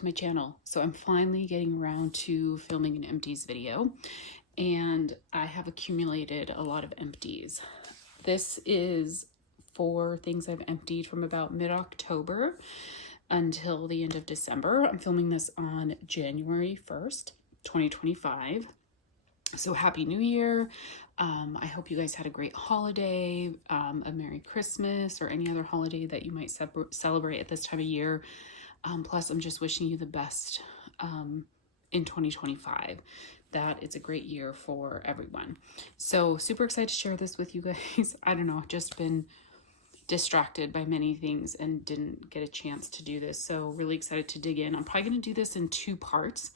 to my channel. So I'm finally getting around to filming an empties video, and I have accumulated a lot of empties. This is for things I've emptied from about mid-October until the end of December. I'm filming this on January 1st, 2025. So happy New Year. I hope you guys had a great holiday, a Merry Christmas, or any other holiday that you might celebrate at this time of year. Plus, I'm just wishing you the best in 2025, that it's a great year for everyone. So super excited to share this with you guys. I don't know, I've just been distracted by many things and didn't get a chance to do this. So really excited to dig in. I'm probably going to do this in 2 parts.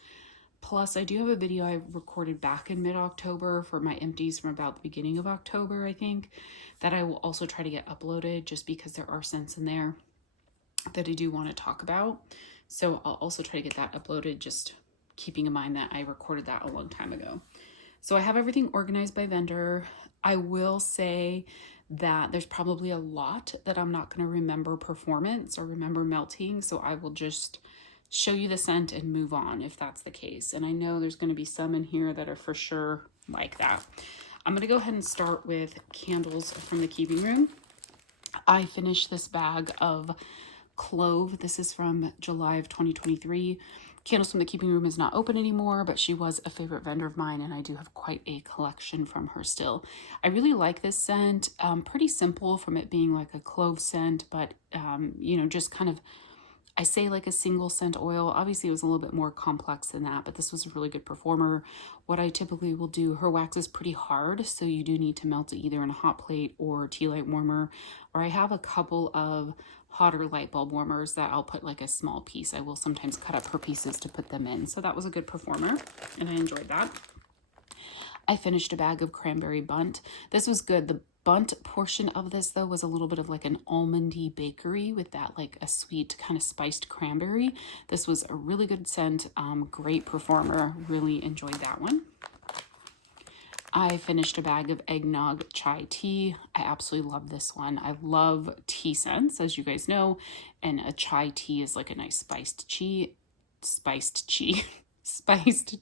Plus, I do have a video I recorded back in mid-October for my empties from about the beginning of October, I think, that I will also try to get uploaded just because there are scents in there that I do want to talk about. So I'll also try to get that uploaded, just keeping in mind that I recorded that a long time ago. So I have everything organized by vendor. I will say that there's probably a lot that I'm not going to remember performance or remember melting. So I will just show you the scent and move on if that's the case. And I know there's going to be some in here that are for sure like that. I'm going to go ahead and start with candles from the keeping room. I finished this bag of clove. This is from July of 2023. Candles from the keeping room is not open anymore, but she was a favorite vendor of mine, and I do have quite a collection from her still. I really like this scent. Pretty simple from it being like a clove scent, but you know, just kind of, I say like a single scent oil. Obviously it was a little bit more complex than that, but this was a really good performer. What I typically will do, her wax is pretty hard, so you do need to melt it either in a hot plate or tea light warmer, or I have a couple of hotter light bulb warmers that I'll put like a small piece. I will sometimes cut up her pieces to put them in. So that was a good performer and I enjoyed that. I finished a bag of cranberry bunt. This was good. The bunt portion of this though was a little bit of like an almondy bakery with that like a sweet kind of spiced cranberry. This was a really good scent, great performer, really enjoyed that one. I finished a bag of eggnog chai tea. I absolutely love this one. I love tea scents, as you guys know, and a chai tea is like a nice spiced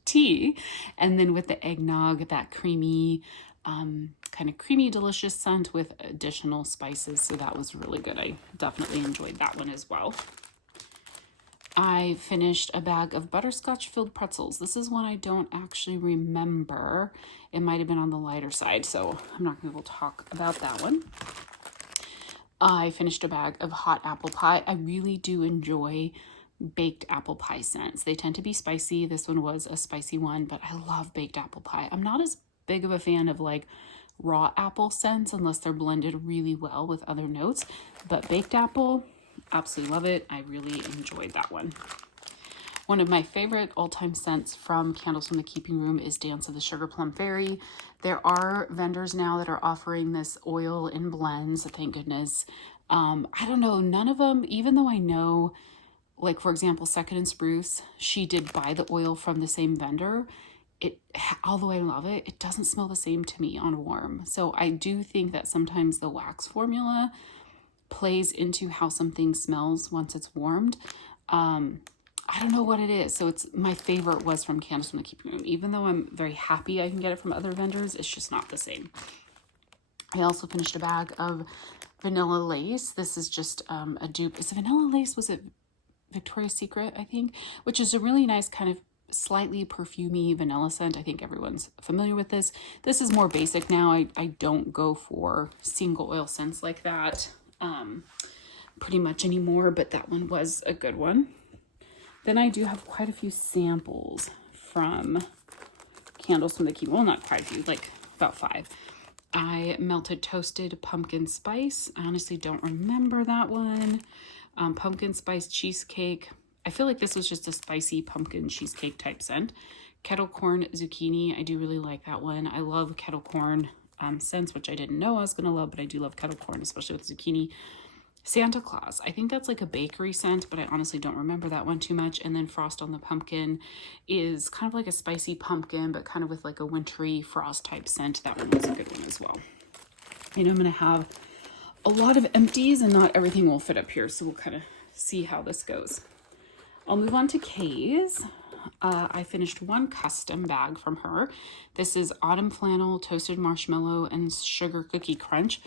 tea, and then with the eggnog, that creamy, kind of creamy, delicious scent with additional spices. So that was really good. I definitely enjoyed that one as well. I finished a bag of butterscotch filled pretzels. This is one I don't actually remember. It might have been on the lighter side, so I'm not going to talk about that one. I finished a bag of hot apple pie. I really do enjoy baked apple pie scents. They tend to be spicy. This one was a spicy one, but I love baked apple pie. I'm not as big of a fan of like raw apple scents unless they're blended really well with other notes, but baked apple, absolutely love it. I really enjoyed that one. One of my favorite all-time scents from Candles from the Keeping Room is Dance of the Sugar Plum Fairy. There are vendors now that are offering this oil in blends, thank goodness. I don't know, none of them, even though I know, like for example, Second and Spruce, she did buy the oil from the same vendor. Although I love it, it doesn't smell the same to me on warm. So I do think that sometimes the wax formula plays into how something smells once it's warmed. I don't know what it is. So it's my favorite was from Candles from the Keeping Room. Even though I'm very happy I can get it from other vendors, it's just not the same. I also finished a bag of vanilla lace. This is just a dupe. Is it vanilla lace? Was it Victoria's Secret, I think? Which is a really nice kind of slightly perfumey vanilla scent. I think everyone's familiar with this. This is more basic now. I don't go for single oil scents like that pretty much anymore, but that one was a good one. Then I do have quite a few samples from Candles from the Keeping Room. Well, not quite a few, like about 5. I melted toasted pumpkin spice. I honestly don't remember that one. Pumpkin spice cheesecake. I feel like this was just a spicy pumpkin cheesecake type scent. Kettle corn zucchini. I do really like that one. I love kettle corn scents, which I didn't know I was going to love, but I do love kettle corn, especially with zucchini. Santa Claus. I think that's like a bakery scent, but I honestly don't remember that one too much. And then Frost on the Pumpkin is kind of like a spicy pumpkin, but kind of with like a wintry frost type scent. That one was a good one as well. I know I'm going to have a lot of empties and not everything will fit up here, so we'll kind of see how this goes. I'll move on to Kay's. I finished one custom bag from her. This is Autumn Flannel, Toasted Marshmallow, and Sugar Cookie Crunch.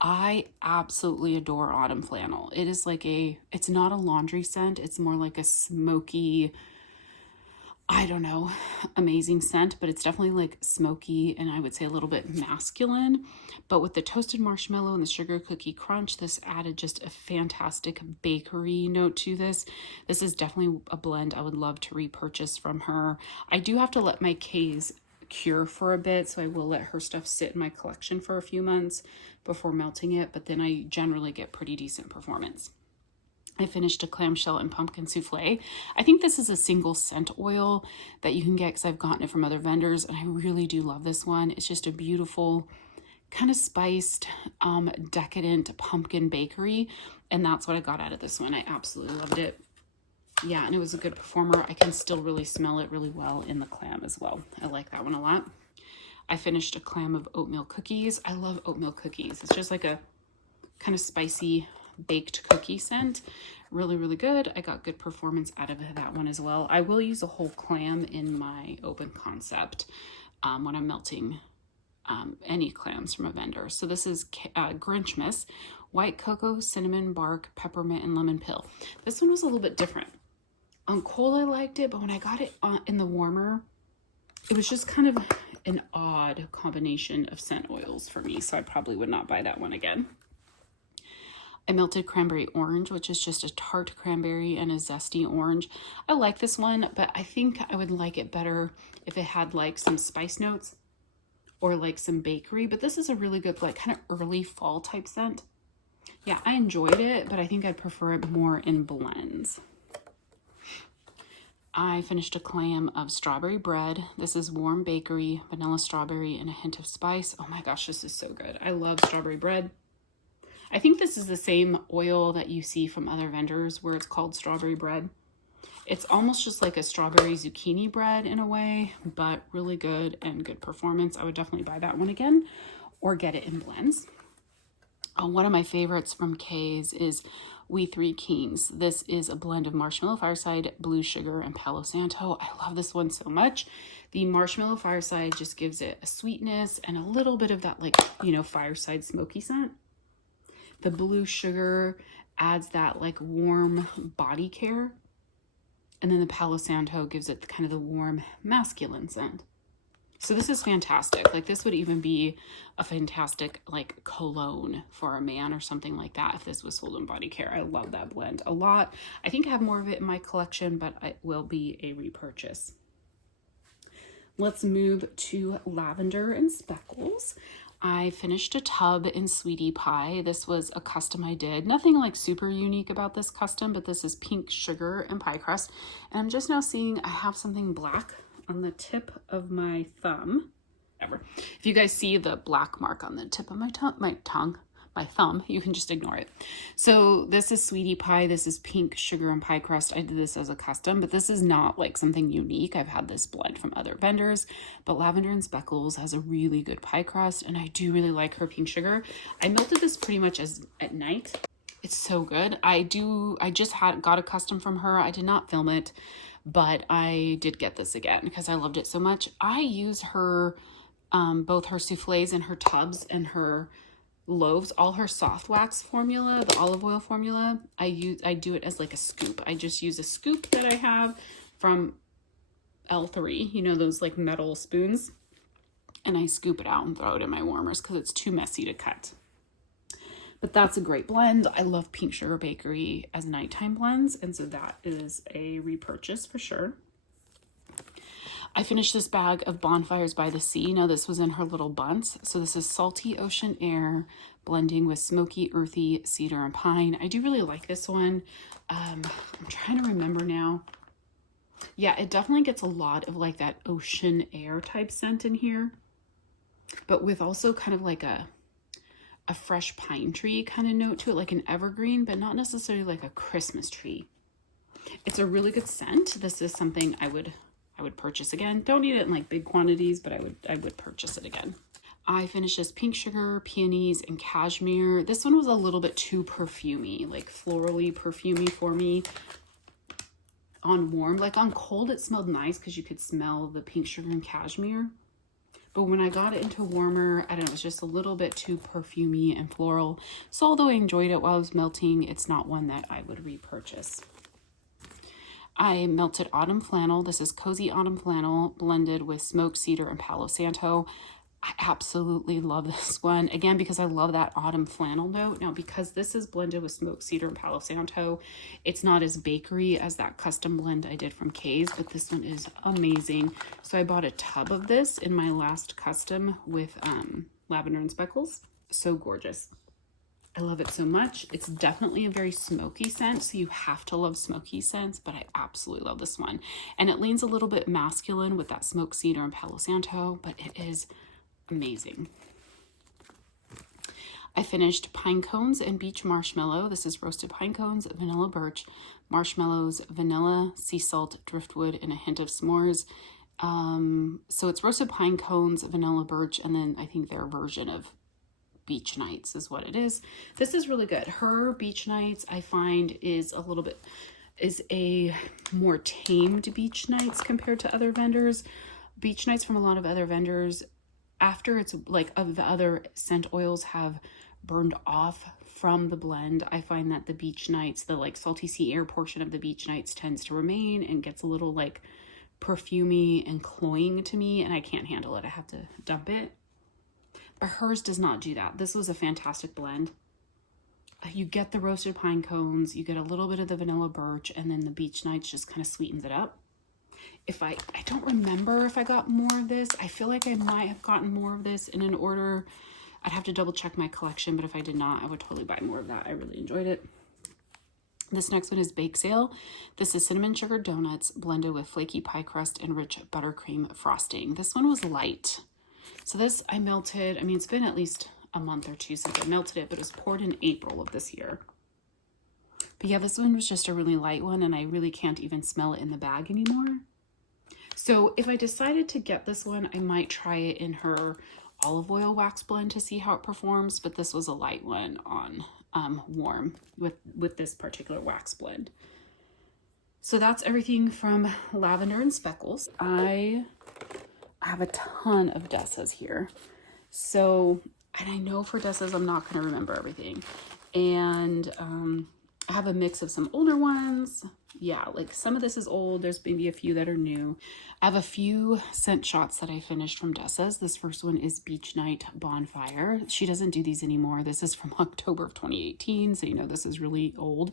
I absolutely adore Autumn Flannel. It is like it's not a laundry scent. It's more like a smoky, I don't know, amazing scent, but it's definitely like smoky and I would say a little bit masculine. But with the toasted marshmallow and the sugar cookie crunch, this added just a fantastic bakery note to this. This is definitely a blend I would love to repurchase from her. I do have to let my K's cure for a bit, so I will let her stuff sit in my collection for a few months before melting it, but then I generally get pretty decent performance. I finished a clamshell and pumpkin souffle. I think this is a single scent oil that you can get because I've gotten it from other vendors, and I really do love this one. It's just a beautiful, kind of spiced, decadent pumpkin bakery, and that's what I got out of this one. I absolutely loved it. Yeah, and it was a good performer. I can still really smell it really well in the clam as well. I like that one a lot. I finished a clam of oatmeal cookies. I love oatmeal cookies. It's just like a kind of spicy baked cookie scent. Really, really good. I got good performance out of that one as well. I will use a whole clam in my open concept when I'm melting any clams from a vendor. So this is Grinchmas, white cocoa, cinnamon bark, peppermint, and lemon peel. This one was a little bit different. On cold I liked it, but when I got it in the warmer, it was just kind of an odd combination of scent oils for me, so I probably would not buy that one again. I melted cranberry orange, which is just a tart cranberry and a zesty orange. I like this one, but I think I would like it better if it had like some spice notes or like some bakery, but this is a really good like kind of early fall type scent. Yeah, I enjoyed it, but I think I'd prefer it more in blends. I finished a clam of strawberry bread. This is warm bakery, vanilla strawberry, and a hint of spice. Oh my gosh, this is so good. I love strawberry bread. I think this is the same oil that you see from other vendors where it's called strawberry bread. It's almost just like a strawberry zucchini bread in a way, but really good and good performance. I would definitely buy that one again or get it in blends. One of my favorites from Kay's is We Three Kings. This is a blend of Marshmallow Fireside, Blue Sugar, and Palo Santo. I love this one so much. The Marshmallow Fireside just gives it a sweetness and a little bit of that like, you know, fireside smoky scent. The Blue Sugar adds that like warm body care. And then the Palo Santo gives it kind of the warm masculine scent. So this is fantastic. Like this would even be a fantastic like cologne for a man or something like that if this was sold in body care. I love that blend a lot. I think I have more of it in my collection, but it will be a repurchase. Let's move to Lavender and Speckles. I finished a tub in Sweetie Pie. This was a custom I did. Nothing like super unique about this custom, but this is pink sugar and pie crust. And I'm just now seeing I have something black on the tip of my thumb. If you guys see the black mark on the tip of my thumb, you can just ignore it. So this is Sweetie Pie. This is pink sugar and pie crust. I did this as a custom, but this is not like something unique. I've had this blend from other vendors, but Lavender and Speckles has a really good pie crust, and I do really like her pink sugar. I melted this pretty much at night. It's so good. I just got a custom from her. I did not film it, but I did get this again because I loved it so much. I use her, both her souffles and her tubs and her loaves, all her soft wax formula, the olive oil formula. I do it as like a scoop. I just use a scoop that I have from L3, you know, those like metal spoons, and I scoop it out and throw it in my warmers because it's too messy to cut. But that's a great blend. I love Pink Sugar Bakery as nighttime blends, and so that is a repurchase for sure. I finished this bag of Bonfires by the Sea. Now this was in her little bunts. So this is Salty Ocean Air blending with Smoky Earthy Cedar and Pine. I do really like this one. I'm trying to remember now. Yeah, it definitely gets a lot of like that ocean air type scent in here, but with also kind of like a fresh pine tree kind of note to it, like an evergreen, but not necessarily like a Christmas tree. It's a really good scent. This is something I would purchase again. Don't need it in like big quantities, but I would purchase it again. I finished this pink sugar, peonies, and cashmere. This one was a little bit too perfumey, like florally perfumey for me. on warm. Like on cold, it smelled nice because you could smell the pink sugar and cashmere. But when I got it into warmer, I don't know, it was just a little bit too perfumey and floral. So although I enjoyed it while it was melting, it's not one that I would repurchase. I melted autumn flannel. This is cozy autumn flannel blended with smoked cedar and Palo Santo. I absolutely love this one. Again, because I love that autumn flannel note. Now, because this is blended with smoked cedar and Palo Santo, it's not as bakery as that custom blend I did from Kay's, but this one is amazing. So I bought a tub of this in my last custom with Lavender and Speckles. So gorgeous. I love it so much. It's definitely a very smoky scent, so you have to love smoky scents, but I absolutely love this one. And it leans a little bit masculine with that smoked cedar and Palo Santo, but it is amazing. I finished pine cones and beach marshmallow. This is roasted pine cones, vanilla birch, marshmallows, vanilla, sea salt, driftwood, and a hint of s'mores. So it's roasted pine cones, vanilla birch, and then I think their version of beach nights is what it is. This is really good. Her beach nights I find is a more tamed beach nights compared to other vendors. Beach nights from a lot of other vendors, after it's like of the other scent oils have burned off from the blend, I find that the beach nights, the like salty sea air portion of the beach nights tends to remain and gets a little like perfumey and cloying to me, and I can't handle it. I have to dump it. But hers does not do that. This was a fantastic blend. You get the roasted pine cones, you get a little bit of the vanilla birch, and then the beach nights just kind of sweetens it up. If I don't remember if I got more of this. I feel like I might have gotten more of this in an order. I'd have to double check my collection, but if I did not, I would totally buy more of that. I really enjoyed it. This next one is Bake Sale. This is cinnamon sugar donuts blended with flaky pie crust and rich buttercream frosting. This one was light. So this I melted, I mean, it's been at least a month or two since I melted it, but it was poured in April of this year. But yeah, this one was just a really light one, and I really can't even smell it in the bag anymore. So if I decided to get this one, I might try it in her olive oil wax blend to see how it performs, but this was a light one on warm with this particular wax blend. So that's everything from Lavender and Speckles. I have a ton of Dessas here. So, and I know for Dessas, I'm not going to remember everything. And I have a mix of some older ones. Yeah, like some of this is old. There's maybe a few that are new. I have a few scent shots that I finished from Dessa's. This first one is Beach Night Bonfire. She doesn't do these anymore. This is from October of 2018, so you know this is really old.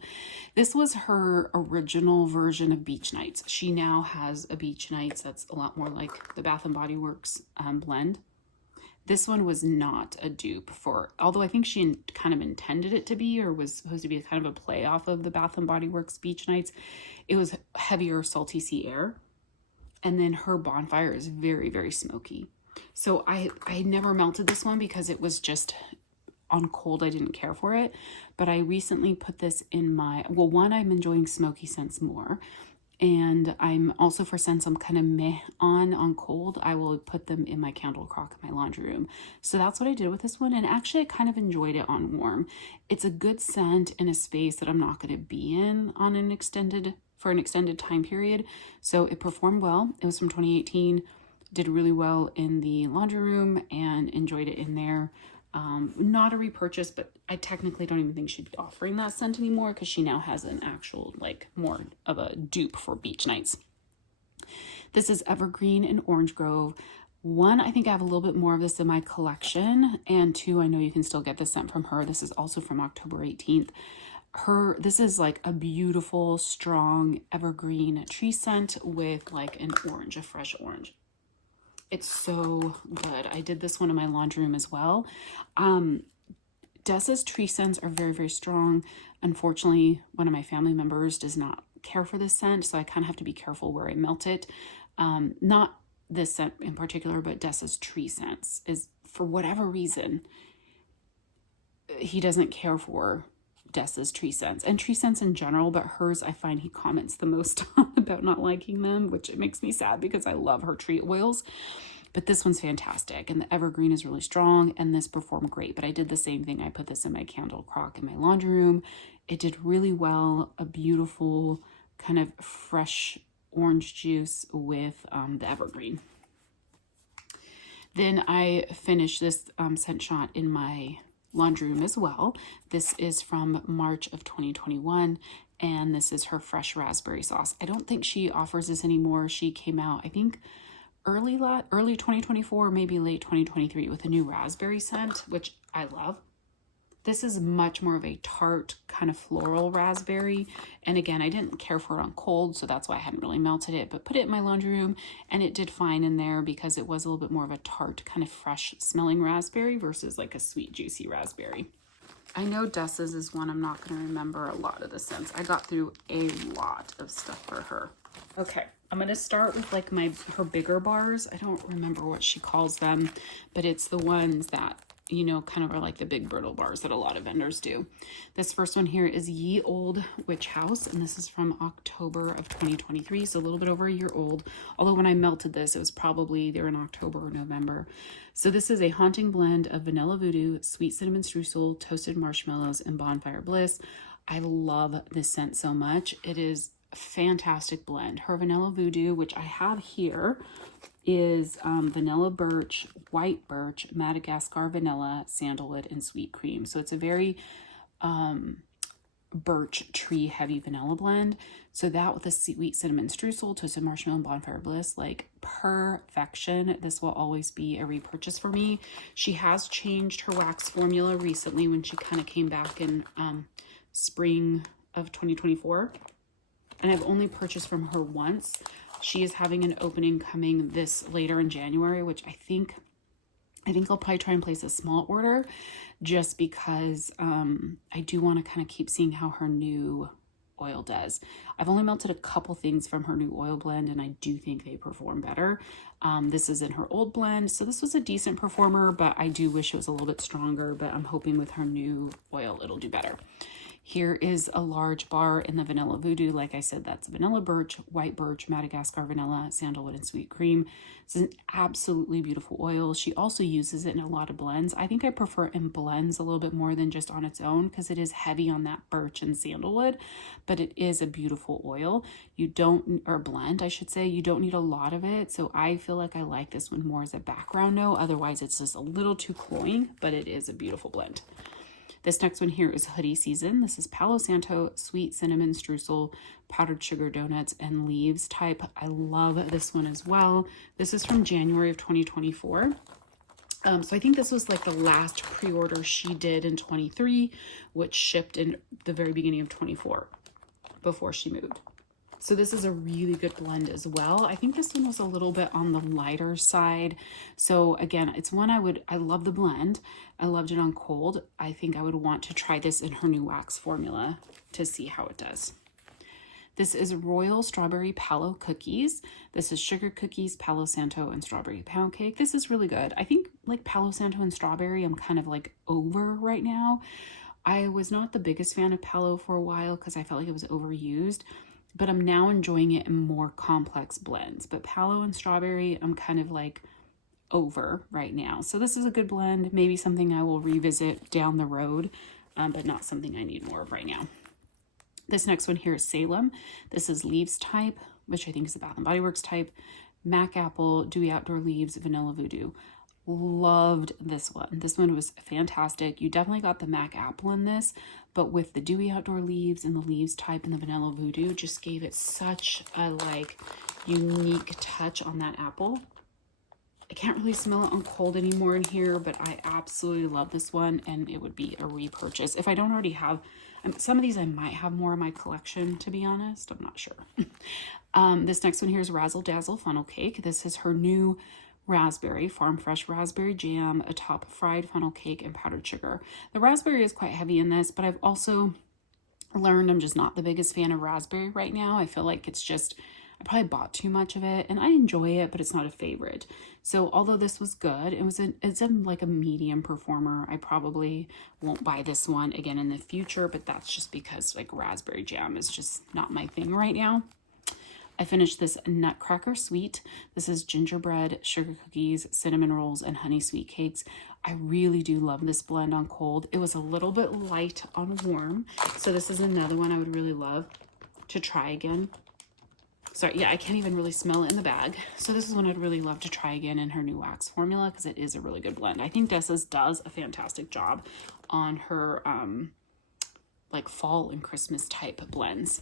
This was her original version of Beach Nights. She now has a Beach Nights that's a lot more like the Bath & Body Works blend. This one was not a dupe for, although I think she kind of intended it to be, or was supposed to be kind of a play off of the Bath & Body Works Beach Nights. It was heavier salty sea air. And then her bonfire is very, very smoky. So I never melted this one because it was just on cold. I didn't care for it. But I recently put this in my, well, one, I'm enjoying smoky scents more. And I'm also, for scents I'm kind of meh on cold, I will put them in my candle crock in my laundry room. So that's what I did with this one. And actually I kind of enjoyed it on warm. It's a good scent in a space that I'm not going to be in on an extended time period. So it performed well. It was from 2018, did really well in the laundry room and enjoyed it in there. Not a repurchase, but I technically don't even think she'd be offering that scent anymore because she now has an actual, like, more of a dupe for beach nights. This is Evergreen and Orange Grove. One, I think I have a little bit more of this in my collection, and two, I know you can still get this scent from her. This is also from October 18th. This is like a beautiful, strong evergreen tree scent with like an orange, a fresh orange. It's so good. I did this one in my laundry room as well. Dessa's tree scents are very, very strong. Unfortunately, one of my family members does not care for this scent, so I kind of have to be careful where I melt it. Not this scent in particular, but Dessa's tree scents is, for whatever reason, he doesn't care for Dessa's tree scents and tree scents in general, but hers I find he comments the most on about not liking them, which it makes me sad because I love her tree oils. But this one's fantastic, and the evergreen is really strong, and this performed great. But I did the same thing. I put this in my candle crock in my laundry room. It did really well. A beautiful kind of fresh orange juice with the evergreen. Then I finished this scent shot in my laundry room as well. This is from March of 2021, and this is her fresh raspberry sauce. I don't think she offers this anymore. She came out, I think, early 2024, maybe late 2023 with a new raspberry scent, which I love. This is much more of a tart kind of floral raspberry. And again, I didn't care for it on cold, so that's why I hadn't really melted it, but put it in my laundry room and it did fine in there because it was a little bit more of a tart kind of fresh smelling raspberry versus like a sweet juicy raspberry. I know Dessa's is one I'm not going to remember a lot of the scents. I got through a lot of stuff for her. Okay, I'm going to start with like her bigger bars. I don't remember what she calls them, but it's the ones that, you know, kind of are like the big brittle bars that a lot of vendors do. This first one here is Ye Old Witch House, and this is from October of 2023, so a little bit over a year old. Although when I melted this, it was probably either in October or November. So this is a haunting blend of vanilla voodoo, sweet cinnamon streusel, toasted marshmallows, and bonfire bliss. I love this scent so much. It is a fantastic blend. Her vanilla voodoo, which I have here, is vanilla birch, white birch, Madagascar vanilla, sandalwood, and sweet cream. So it's a very birch tree heavy vanilla blend. So that with a sweet cinnamon streusel, toasted marshmallow, and bonfire bliss, like perfection. This will always be a repurchase for me. She has changed her wax formula recently when she kind of came back in spring of 2024. And I've only purchased from her once. She is having an opening coming this later in January, which I think I'll probably try and place a small order just because I do want to kind of keep seeing how her new oil does. I've only melted a couple things from her new oil blend and I do think they perform better. This is in her old blend, so this was a decent performer, but I do wish it was a little bit stronger, but I'm hoping with her new oil it'll do better. Here is a large bar in the vanilla voodoo. Like I said, that's vanilla birch, white birch, Madagascar vanilla, sandalwood, and sweet cream. This is an absolutely beautiful oil. She also uses it in a lot of blends. I think I prefer it in blends a little bit more than just on its own because it is heavy on that birch and sandalwood, but it is a beautiful oil. Or blend, I should say. You don't need a lot of it. So I feel like I like this one more as a background note. Otherwise, it's just a little too cloying, but it is a beautiful blend. This next one here is Hoodie Season. This is Palo Santo, sweet cinnamon streusel, powdered sugar donuts, and leaves type. I love this one as well. This is from January of 2024. So I think this was like the last pre-order she did in 23, which shipped in the very beginning of 24 before she moved. So this is a really good blend as well. I think this one was a little bit on the lighter side. So again, it's one I love the blend. I loved it on cold. I think I would want to try this in her new wax formula to see how it does. This is Royal Strawberry Palo Cookies. This is sugar cookies, Palo Santo, and strawberry pound cake. This is really good. I think like Palo Santo and strawberry, I'm kind of like over right now. I was not the biggest fan of Palo for a while because I felt like it was overused, but I'm now enjoying it in more complex blends. But Palo and strawberry, I'm kind of like over right now. So this is a good blend, maybe something I will revisit down the road, but not something I need more of right now. This next one here is Salem. This is Leaves type, which I think is the Bath & Body Works type. Mac Apple, Dewy Outdoor Leaves, Vanilla Voodoo. Loved this one. This one was fantastic. You definitely got the Mac Apple in this, but with the Dewy Outdoor Leaves and the Leaves type and the Vanilla Voodoo, just gave it such a like unique touch on that apple. I can't really smell it on cold anymore in here, but I absolutely love this one and it would be a repurchase. If I don't already have, some of these I might have more in my collection, to be honest. I'm not sure. This next one here is Razzle Dazzle Funnel Cake. This is her new raspberry, farm fresh raspberry jam, atop fried funnel cake, and powdered sugar. The raspberry is quite heavy in this, but I've also learned I'm just not the biggest fan of raspberry right now. I feel like it's just, I probably bought too much of it and I enjoy it, but it's not a favorite. So although this was good, it's like a medium performer. I probably won't buy this one again in the future, but that's just because like raspberry jam is just not my thing right now. I finished this Nutcracker Sweet. This is gingerbread, sugar cookies, cinnamon rolls, and honey sweet cakes. I really do love this blend on cold. It was a little bit light on warm, so this is another one I would really love to try again. Sorry, yeah, I can't even really smell it in the bag. So this is one I'd really love to try again in her new wax formula because it is a really good blend. I think Dessa's does a fantastic job on her like fall and Christmas type blends.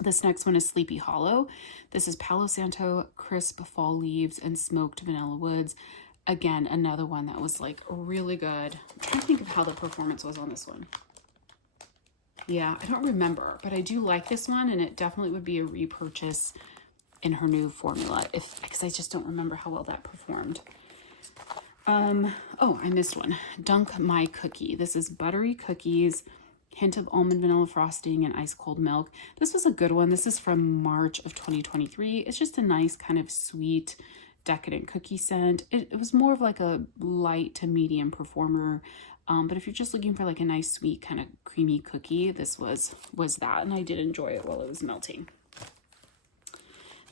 This next one is Sleepy Hollow. This is Palo Santo, crisp fall leaves, and smoked vanilla woods. Again, another one that was like really good. I'm trying to think of how the performance was on this one. Yeah, I don't remember, but I do like this one, and it definitely would be a repurchase in her new formula because I just don't remember how well that performed. Oh, I missed one. Dunk My Cookie. This is buttery cookies, hint of almond vanilla frosting, and ice cold milk. This was a good one. This is from March of 2023. It's just a nice kind of sweet, decadent cookie scent. It was more of like a light to medium performer. But if you're just looking for like a nice sweet kind of creamy cookie, this was that, and I did enjoy it while it was melting.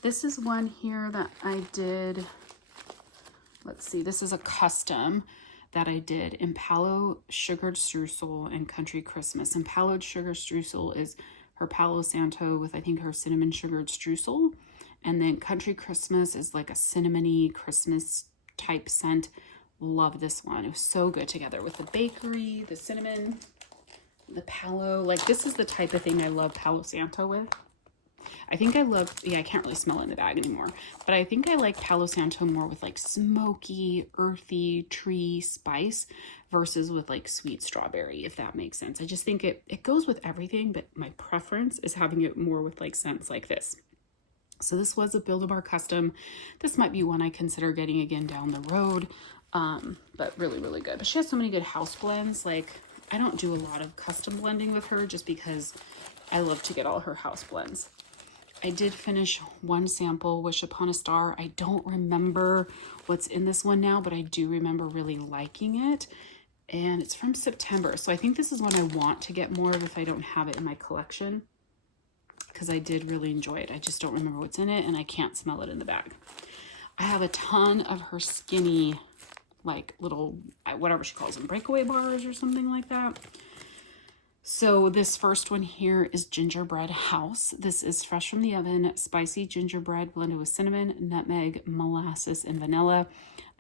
This is one here that I did, let's see, this is a custom that I did in Palo Sugared Streusel and Country Christmas. And Palo Sugar Streusel is her Palo Santo with, I think, her cinnamon sugared streusel. And then Country Christmas is like a cinnamony Christmas type scent. Love this one. It was so good together with the bakery, the cinnamon, the Palo. Like, this is the type of thing I love Palo Santo with. I think I love, yeah, I can't really smell it in the bag anymore, but I think I like Palo Santo more with like smoky, earthy tree spice versus with like sweet strawberry, if that makes sense. I just think it goes with everything, but my preference is having it more with like scents like this. So this was a Build-A-Bar custom. This might be one I consider getting again down the road. But really, really good. But she has so many good house blends. Like, I don't do a lot of custom blending with her just because I love to get all her house blends. I did finish one sample, Wish Upon a Star. I don't remember what's in this one now, but I do remember really liking it. And it's from September. So I think this is one I want to get more of if I don't have it in my collection, because I did really enjoy it. I just don't remember what's in it, and I can't smell it in the bag. I have a ton of her skinny, like little, whatever she calls them, breakaway bars or something like that. So this first one here is Gingerbread House. This is fresh from the oven, spicy gingerbread blended with cinnamon, nutmeg, molasses, and vanilla.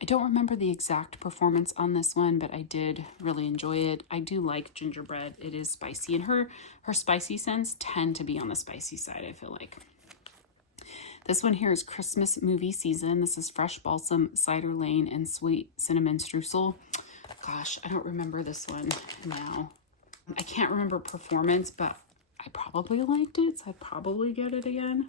I don't remember the exact performance on this one, but I did really enjoy it. I do like gingerbread. It is spicy, and her spicy scents tend to be on the spicy side, I feel like. This one here is Christmas Movie Season. This is fresh balsam, cider lane, and sweet cinnamon streusel. Gosh, I don't remember this one now. I can't remember performance, but I probably liked it, so I'd probably get it again.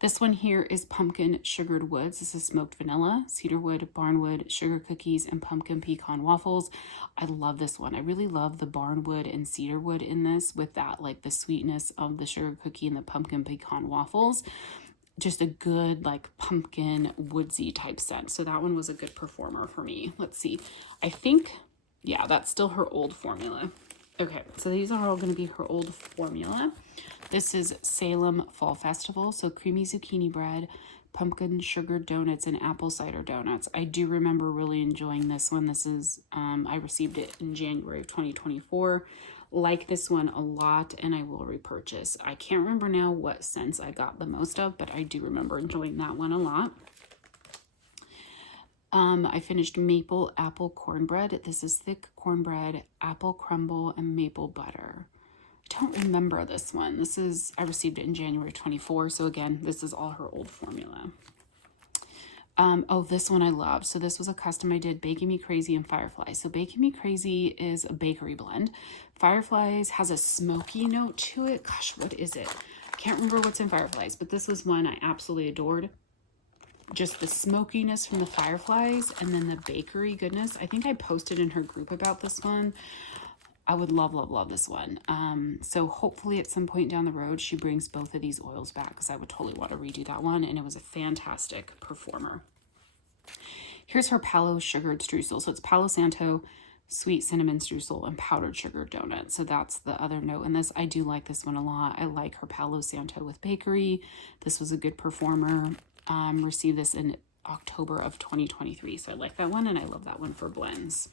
This one here is Pumpkin Sugared Woods. This is smoked vanilla, cedarwood, barnwood, sugar cookies, and pumpkin pecan waffles. I love this one. I really love the barnwood and cedarwood in this, with that, like the sweetness of the sugar cookie and the pumpkin pecan waffles. Just a good like pumpkin woodsy type scent. So that one was a good performer for me. Let's see. I think, yeah, that's still her old formula. Okay, so these are all going to be her old formula. This is Salem Fall Festival. So creamy zucchini bread, pumpkin sugar donuts, and apple cider donuts. I do remember really enjoying this one. This is, I received it in January of 2024. Like this one a lot, and I will repurchase. I can't remember now what scents I got the most of, but I do remember enjoying that one a lot. I finished Maple Apple Cornbread. This is thick cornbread, apple crumble, and maple butter. I don't remember this one. This is, I received it in January 24. So again, this is all her old formula. Oh, this one I love. So this was a custom I did, Baking Me Crazy and Fireflies. So Baking Me Crazy is a bakery blend. Fireflies has a smoky note to it. Gosh, what is it? I can't remember what's in Fireflies, but this was one I absolutely adored. Just the smokiness from the Fireflies and then the bakery goodness. I think I posted in her group about this one. I would love, love, love this one. So hopefully at some point down the road, she brings both of these oils back, because I would totally want to redo that one. And it was a fantastic performer. Here's her Palo Sugared Streusel. So it's Palo Santo, sweet cinnamon streusel, and powdered sugar donut. So that's the other note in this. I do like this one a lot. I like her Palo Santo with bakery. This was a good performer. Received this in October of 2023. So I like that one, and I love that one for blends.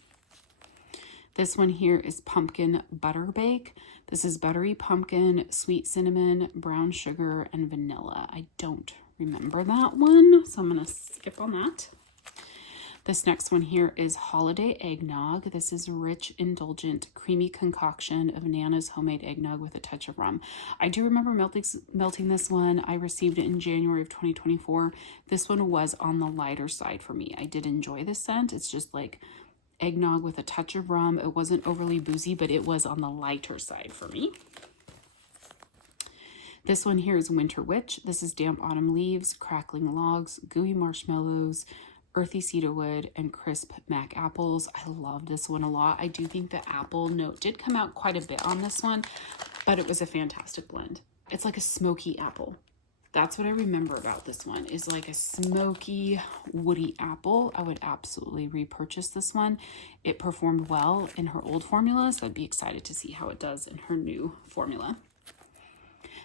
This one here is pumpkin butter bake. This is buttery pumpkin, sweet cinnamon, brown sugar, and vanilla. I don't remember that one, so I'm going to skip on that. This next one here is holiday eggnog. This is rich, indulgent, creamy concoction of Nana's homemade eggnog with a touch of rum. I do remember melting this one. I received it in January of 2024. This one was on the lighter side for me. I did enjoy this scent. It's just like eggnog with a touch of rum. It wasn't overly boozy, but it was on the lighter side for me. This one here is Winter Witch. This is damp autumn leaves, crackling logs, gooey marshmallows, earthy cedarwood, and crisp mac apples. I love this one a lot. I do think the apple note did come out quite a bit on this one, but it was a fantastic blend. It's like a smoky apple. That's what I remember about this one, is like a smoky, woody apple. I would absolutely repurchase this one. It performed well in her old formula, so I'd be excited to see how it does in her new formula.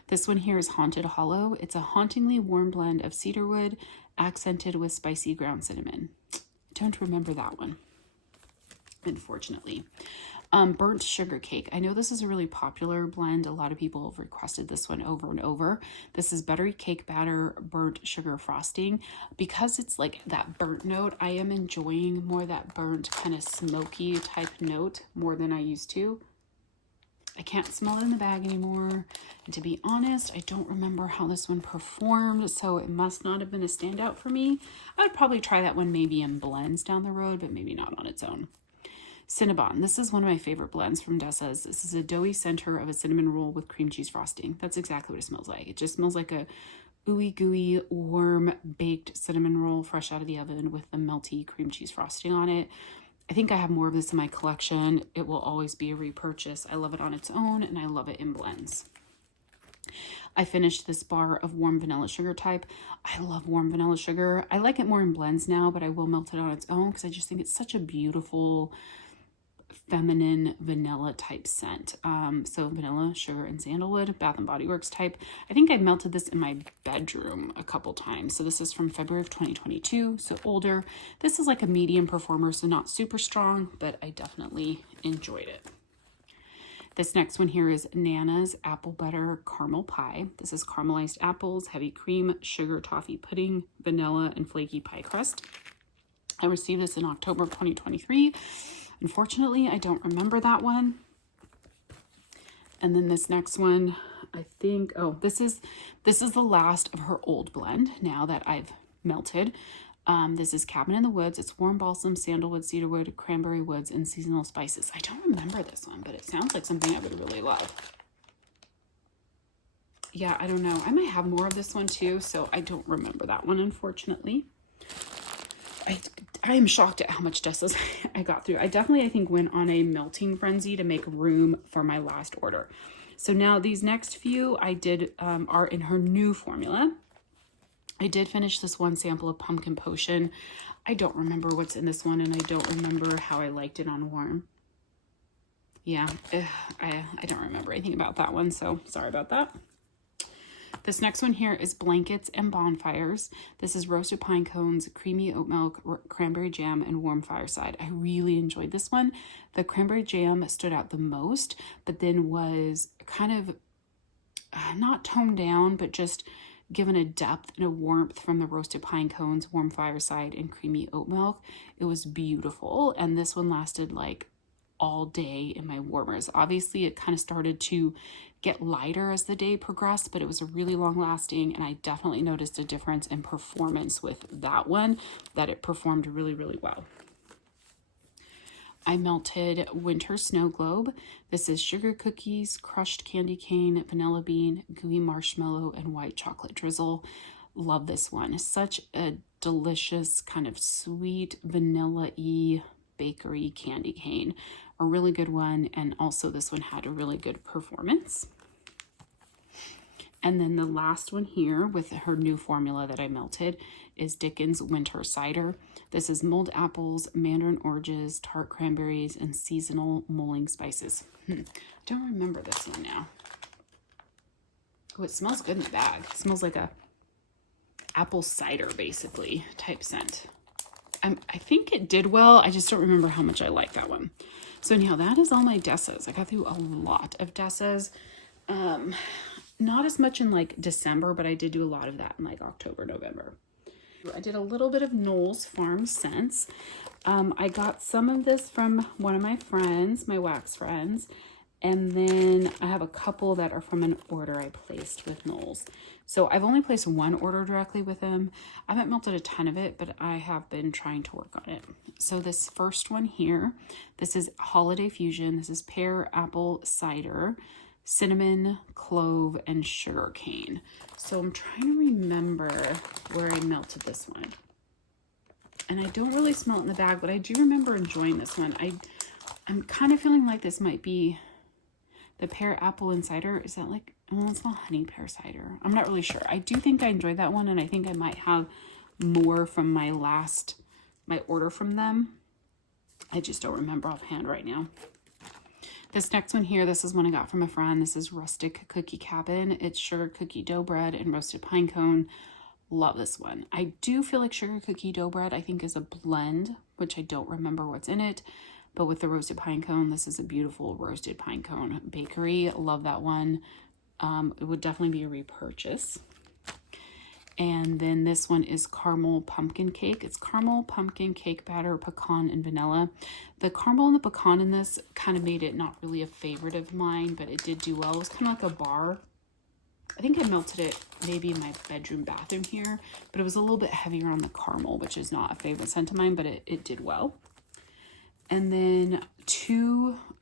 This one here is Haunted Hollow. It's a hauntingly warm blend of cedarwood, accented with spicy ground cinnamon. Don't remember that one, unfortunately. Burnt sugar cake. I know this is a really popular blend. A lot of people have requested this one over and over. This is buttery cake batter, burnt sugar frosting. Because it's like that burnt note, I am enjoying more that burnt kind of smoky type note more than I used to. I can't smell it in the bag anymore. And to be honest, I don't remember how this one performed, so it must not have been a standout for me. I would probably try that one maybe in blends down the road, but maybe not on its own. Cinnabon. This is one of my favorite blends from Dessa's. This is a doughy center of a cinnamon roll with cream cheese frosting. That's exactly what it smells like. It just smells like a ooey gooey, warm, baked cinnamon roll fresh out of the oven with the melty cream cheese frosting on it. I think I have more of this in my collection. It will always be a repurchase. I love it on its own, and I love it in blends. I finished this bar of warm vanilla sugar type. I love warm vanilla sugar. I like it more in blends now, but I will melt it on its own because I just think it's such a beautiful, feminine vanilla type scent. So vanilla, sugar, and sandalwood, Bath and Body Works type. I think I melted this in my bedroom a couple times. So this is from February of 2022, so older. This is like a medium performer, so not super strong, but I definitely enjoyed it. This next one here is Nana's Apple Butter Caramel Pie. This is caramelized apples, heavy cream, sugar toffee pudding, vanilla, and flaky pie crust. I received this in October of 2023. Unfortunately, I don't remember that one. And then this next one, I think, oh, this is the last of her old blend now that I've melted. This is Cabin in the Woods. It's warm balsam, sandalwood, cedarwood, cranberry woods, and seasonal spices. I don't remember this one, but it sounds like something I would really love. Yeah, I don't know. I might have more of this one too, so I don't remember that one, unfortunately. I am shocked at how much Dessa's I got through. I think went on a melting frenzy to make room for my last order. So now these next few I did are in her new formula. I did finish this one sample of Pumpkin Potion. I don't remember what's in this one, and I don't remember how I liked it on warm. Yeah, I don't remember anything about that one, so sorry about that. This next one here is Blankets and Bonfires. This is roasted pine cones, creamy oat milk, cranberry jam, and warm fireside. I really enjoyed this one. The cranberry jam stood out the most, but then was kind of not toned down, but just given a depth and a warmth from the roasted pine cones, warm fireside, and creamy oat milk. It was beautiful, and this one lasted like all day in my warmers. Obviously, it kind of started to get lighter as the day progressed, but it was a really long lasting, and I definitely noticed a difference in performance with that one, that it performed really, really well. I melted Winter Snow Globe. This is sugar cookies, crushed candy cane, vanilla bean, gooey marshmallow, and white chocolate drizzle. Love this one. Such a delicious kind of sweet vanilla-y bakery candy cane. A really good one, and also this one had a really good performance. And then the last one here with her new formula that I melted is Dickens Winter Cider. This is mulled apples, mandarin oranges, tart cranberries, and seasonal mulling spices. I don't remember this one now. Oh, it smells good in the bag. It smells like a apple cider, basically, type scent. I think it did well. I just don't remember how much I like that one. So anyhow, that is all my Dessas. I got through a lot of Dessas. Not as much in like December, but I did do a lot of that in like October, November. I did a little bit of Knoll's Farm Scents. I got some of this from one of my friends, my wax friends. And then I have a couple that are from an order I placed with Knoll's. So I've only placed one order directly with them. I haven't melted a ton of it, but I have been trying to work on it. So this first one here, this is Holiday Fusion. This is pear, apple, cider, cinnamon, clove, and sugar cane. So I'm trying to remember where I melted this one. And I don't really smell it in the bag, but I do remember enjoying this one. I'm kind of feeling like this might be the pear, apple, and cider. Is that like, well, it's not honey pear cider. I'm not really sure. I do think I enjoyed that one, and I think I might have more from my order from them. I just don't remember offhand right now. This next one here, this is one I got from a friend. This is Rustic Cookie Cabin. It's sugar cookie dough bread and roasted pine cone. Love this one. I do feel like sugar cookie dough bread, I think, is a blend, which I don't remember what's in it. But with the roasted pine cone, this is a beautiful roasted pine cone bakery. Love that one. It would definitely be a repurchase. And then this one is caramel pumpkin cake. It's caramel pumpkin cake batter, pecan, and vanilla. The caramel and the pecan in this kind of made it not really a favorite of mine, but it did do well. It was kind of like a bar. I think I melted it maybe in my bedroom bathroom here, but it was a little bit heavier on the caramel, which is not a favorite scent of mine, but it did well. And then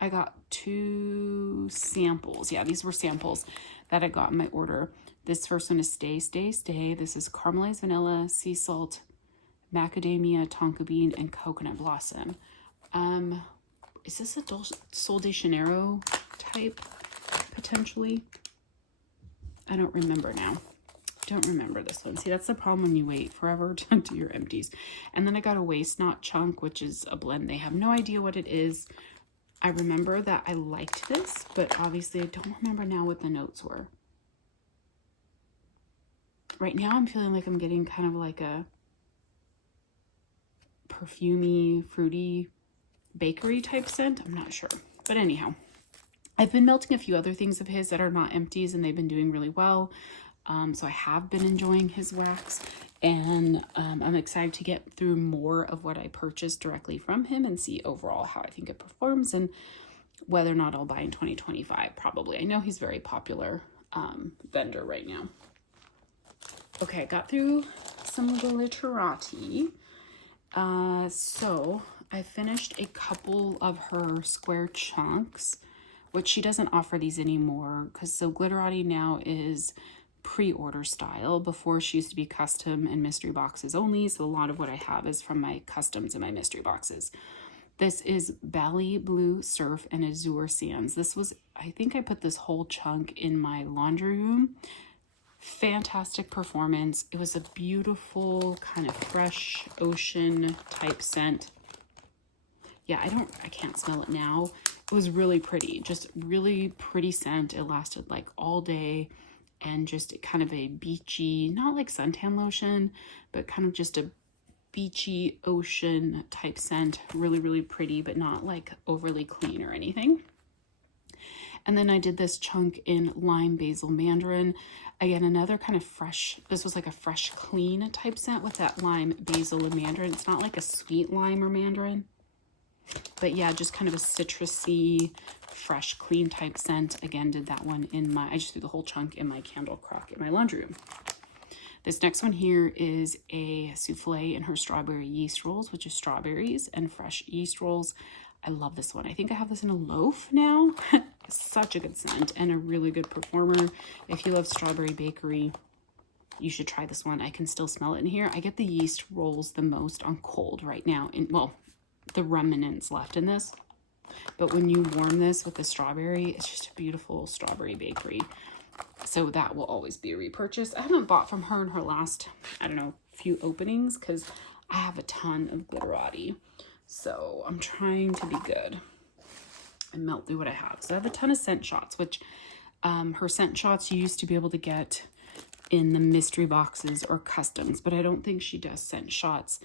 I got two samples. Yeah, these were samples that I got in my order. This first one is Stay, Stay, Stay. This is caramelized vanilla, sea salt, macadamia, tonka bean, and coconut blossom. Is this a Sol de Janeiro type, potentially? I don't remember now. Don't remember this one. See, that's the problem when you wait forever to do your empties. And then I got a Waste Not Chunk, which is a blend. They have no idea what it is. I remember that I liked this, but obviously I don't remember now what the notes were. Right now I'm feeling like I'm getting kind of like a perfumey, fruity, bakery type scent. I'm not sure. But anyhow, I've been melting a few other things of his that are not empties, and they've been doing really well. So I have been enjoying his wax, and I'm excited to get through more of what I purchased directly from him and see overall how I think it performs and whether or not I'll buy in 2025, probably. I know he's a very popular vendor right now. Okay, I got through some Glitterati. So I finished a couple of her square chunks, which she doesn't offer these anymore, because so Glitterati now is pre-order style. Before, she used to be custom and mystery boxes only, so a lot of what I have is from my customs and my mystery boxes. This is Bali Blue Surf and Azure Sands. This was, I think I put this whole chunk in my laundry room. Fantastic performance. It was a beautiful kind of fresh ocean type scent. Yeah, I can't smell it now. It was really pretty, just really pretty scent. It lasted like all day. And just kind of a beachy, not like suntan lotion, but kind of just a beachy ocean type scent. Really, really pretty, but not like overly clean or anything. And then I did this chunk in lime, basil, mandarin. Again, another kind of fresh, this was like a fresh, clean type scent with that lime, basil, and mandarin. It's not like a sweet lime or mandarin, but yeah, just kind of a citrusy, fresh, clean type scent. Again, did that one in I just threw the whole chunk in my candle crock in my laundry room. This next one here is a souffle in her strawberry yeast rolls, which is strawberries and fresh yeast rolls. I love this one. I think I have this in a loaf now. Such a good scent and a really good performer. If you love strawberry bakery, you should try this one. I can still smell it in here. I get the yeast rolls the most on cold right now. Well, the remnants left in this. But when you warm this with the strawberry, it's just a beautiful strawberry bakery. So that will always be a repurchase. I haven't bought from her in her last, I don't know, few openings because I have a ton of Glitterati. So I'm trying to be good and melt through what I have. So I have a ton of scent shots, which her scent shots you used to be able to get in the mystery boxes or customs, but I don't think she does scent shots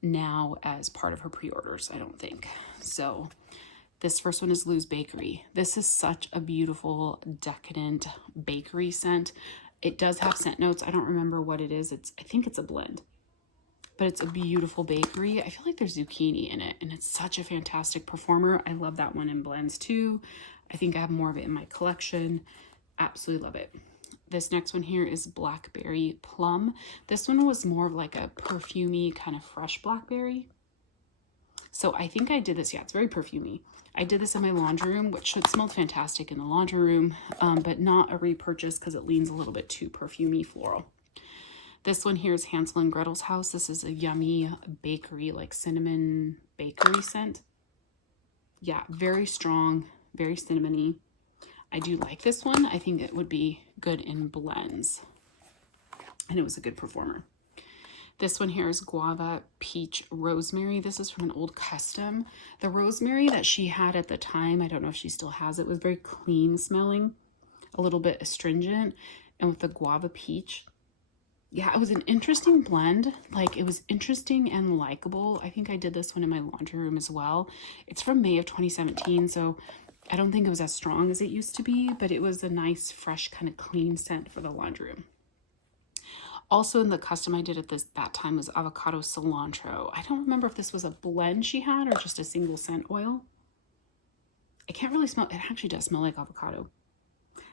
now as part of her pre-orders, I don't think. So This first one is Lou's Bakery. This is such a beautiful, decadent bakery scent. It does have scent notes. I don't remember what it is. I think it's a blend, but it's a beautiful bakery. I feel like there's zucchini in it, and it's such a fantastic performer. I love that one in blends too. I think I have more of it in my collection. Absolutely love it. This next one here is Blackberry Plum. This one was more of like a perfumey kind of fresh blackberry. So I think I did this. Yeah, it's very perfumey. I did this in my laundry room, which smelled fantastic in the laundry room, but not a repurchase because it leans a little bit too perfumey floral. This one here is Hansel and Gretel's House. This is a yummy bakery, like cinnamon bakery scent. Yeah, very strong, very cinnamony. I do like this one. I think it would be good in blends. And it was a good performer. This one here is Guava Peach Rosemary. This is from an old custom. The rosemary that she had at the time, I don't know if she still has it, was very clean smelling, a little bit astringent. And with the Guava Peach, yeah, it was an interesting blend. Like, it was interesting and likable. I think I did this one in my laundry room as well. It's from May of 2017, so I don't think it was as strong as it used to be, but it was a nice, fresh, kind of clean scent for the laundry room. Also in the custom I did at that time was Avocado Cilantro. I don't remember if this was a blend she had or just a single scent oil. I can't really smell. It actually does smell like avocado.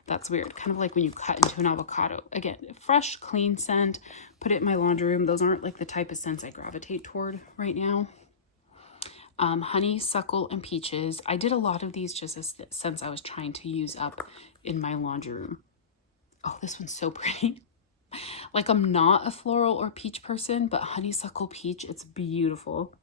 That's weird. Kind of like when you cut into an avocado. Again, fresh, clean scent. Put it in my laundry room. Those aren't like the type of scents I gravitate toward right now. Honeysuckle and Peaches. I did a lot of these just as scents I was trying to use up in my laundry room. Oh, this one's so pretty. Like, I'm not a floral or peach person, but honeysuckle peach, it's beautiful.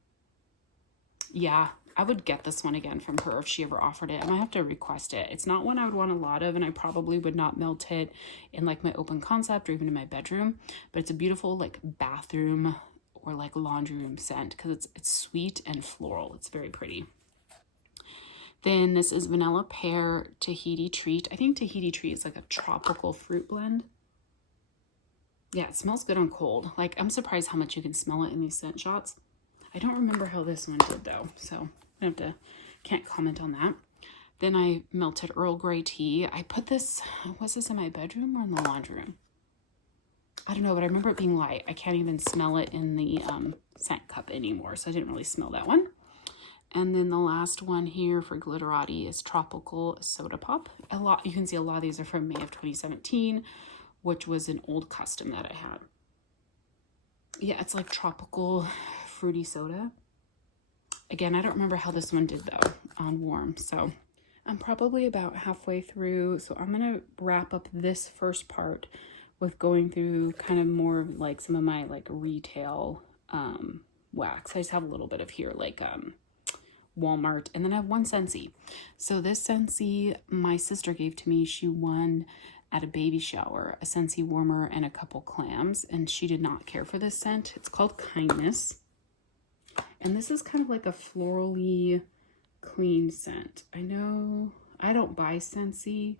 Yeah, I would get this one again from her if she ever offered it. I might have to request it. It's not one I would want a lot of, and I probably would not melt it in like my open concept or even in my bedroom, but it's a beautiful like bathroom or like laundry room scent because it's sweet and floral. It's very pretty. Then this is Vanilla Pear Tahiti Treat. I think Tahiti Treat is like a tropical fruit blend. Yeah, it smells good on cold. Like, I'm surprised how much you can smell it in these scent shots. I don't remember how this one did though, so I can't comment on that. Then I melted Earl Grey tea. I put this, was this in my bedroom or in the laundry room? I don't know, but I remember it being light. I can't even smell it in the scent cup anymore, so I didn't really smell that one. And then the last one here for Glitterati is Tropical Soda Pop. You can see a lot of these are from May of 2017. Which was an old custom that I had. Yeah, it's like tropical fruity soda. Again, I don't remember how this one did though on warm. So I'm probably about halfway through. So I'm going to wrap up this first part with going through kind of more of like some of my like retail wax. I just have a little bit of here like Walmart, and then I have one Scentsy. So this Scentsy my sister gave to me. She won at a baby shower a Scentsy warmer and a couple clams, and she did not care for this scent. It's called Kindness, and this is kind of like a florally clean scent. I know I don't buy Scentsy,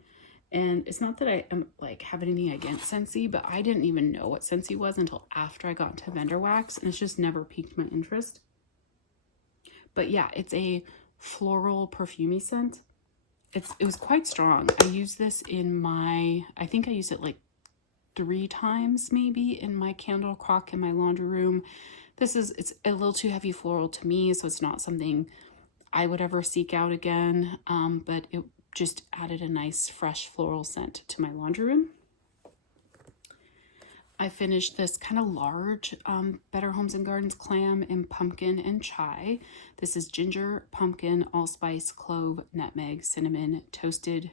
and it's not that I am like have anything against Scentsy, but I didn't even know what Scentsy was until after I got into vendor wax, and it's just never piqued my interest. But yeah, it's a floral perfumey scent. It was quite strong. I used this in I think I used it like 3 times maybe in my candle crock in my laundry room. It's a little too heavy floral to me, so it's not something I would ever seek out again. But it just added a nice fresh floral scent to my laundry room. I finished this kind of large Better Homes and Gardens clam in pumpkin and chai. This is ginger, pumpkin, allspice, clove, nutmeg, cinnamon, toasted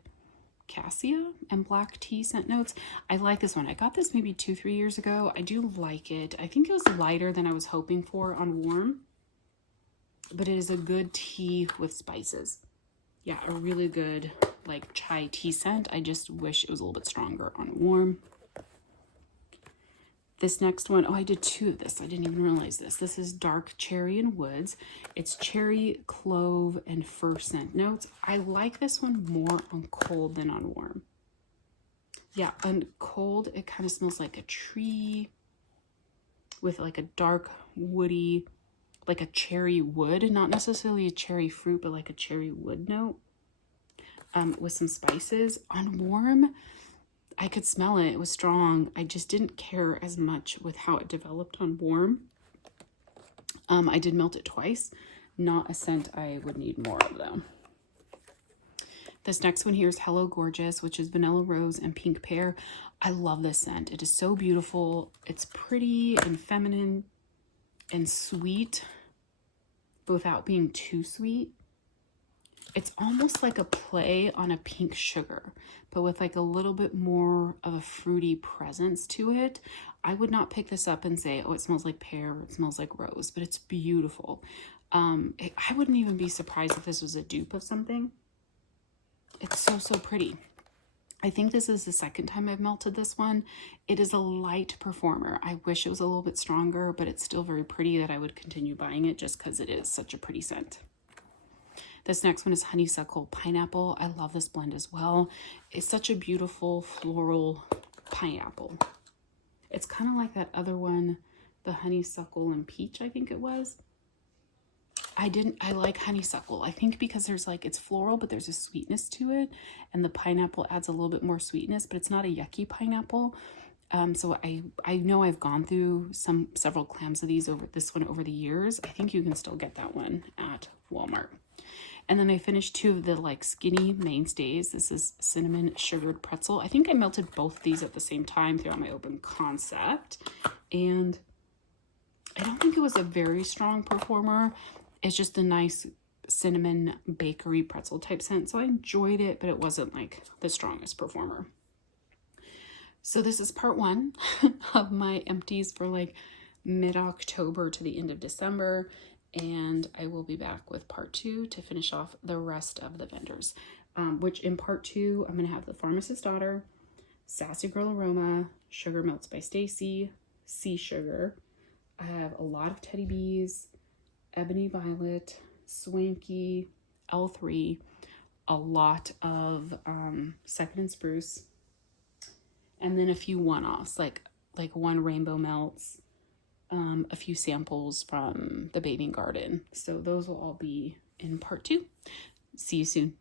cassia, and black tea scent notes. I like this one. I got this maybe 2-3 years ago. I do like it. I think it was lighter than I was hoping for on warm, but it is a good tea with spices. Yeah, a really good like chai tea scent. I just wish it was a little bit stronger on warm. This next one, oh, I did 2 of this. I didn't even realize this. This is Dark Cherry and Woods. It's cherry, clove, and fir scent notes. I like this one more on cold than on warm. Yeah, on cold, it kind of smells like a tree with like a dark, woody like a cherry wood, not necessarily a cherry fruit, but like a cherry wood note, with some spices. On warm, I could smell it. It was strong. I just didn't care as much with how it developed on warm. I did melt it twice. Not a scent I would need more of though. This next one here is Hello Gorgeous, which is vanilla rose and pink pear. I love this scent. It is so beautiful. It's pretty and feminine and sweet, but without being too sweet. It's almost like a play on a pink sugar, but with like a little bit more of a fruity presence to it. I would not pick this up and say, oh, it smells like pear, or it smells like rose, but it's beautiful. I wouldn't even be surprised if this was a dupe of something. It's so, so pretty. I think this is the second time I've melted this one. It is a light performer. I wish it was a little bit stronger, but it's still very pretty that I would continue buying it just because it is such a pretty scent. This next one is Honeysuckle Pineapple. I love this blend as well. It's such a beautiful floral pineapple. It's kind of like that other one, the Honeysuckle and Peach, I think it was. I like honeysuckle. I think because there's like, it's floral, but there's a sweetness to it. And the pineapple adds a little bit more sweetness, but it's not a yucky pineapple. So I know I've gone through several clams of these over the years. I think you can still get that one at Walmart. And then I finished two of the like skinny mainstays. This is cinnamon sugared pretzel. I think I melted both these at the same time throughout my open concept. And I don't think it was a very strong performer. It's just a nice cinnamon bakery pretzel type scent. So I enjoyed it, but it wasn't like the strongest performer. So this is part one of my empties for like mid-October to the end of December. And I will be back with part two to finish off the rest of the vendors. Which in part two, I'm going to have the Pharmacist's Daughter, Sassy Girl Aroma, Sugar Melts by Stacy, Sea Sugar. I have a lot of Teddy Bees, Ebony Violet, Swanky, L3, a lot of Second and Spruce, and then a few one-offs like one Rainbow Melts, a few samples from the Bathing Garden. So those will all be in part two. See you soon.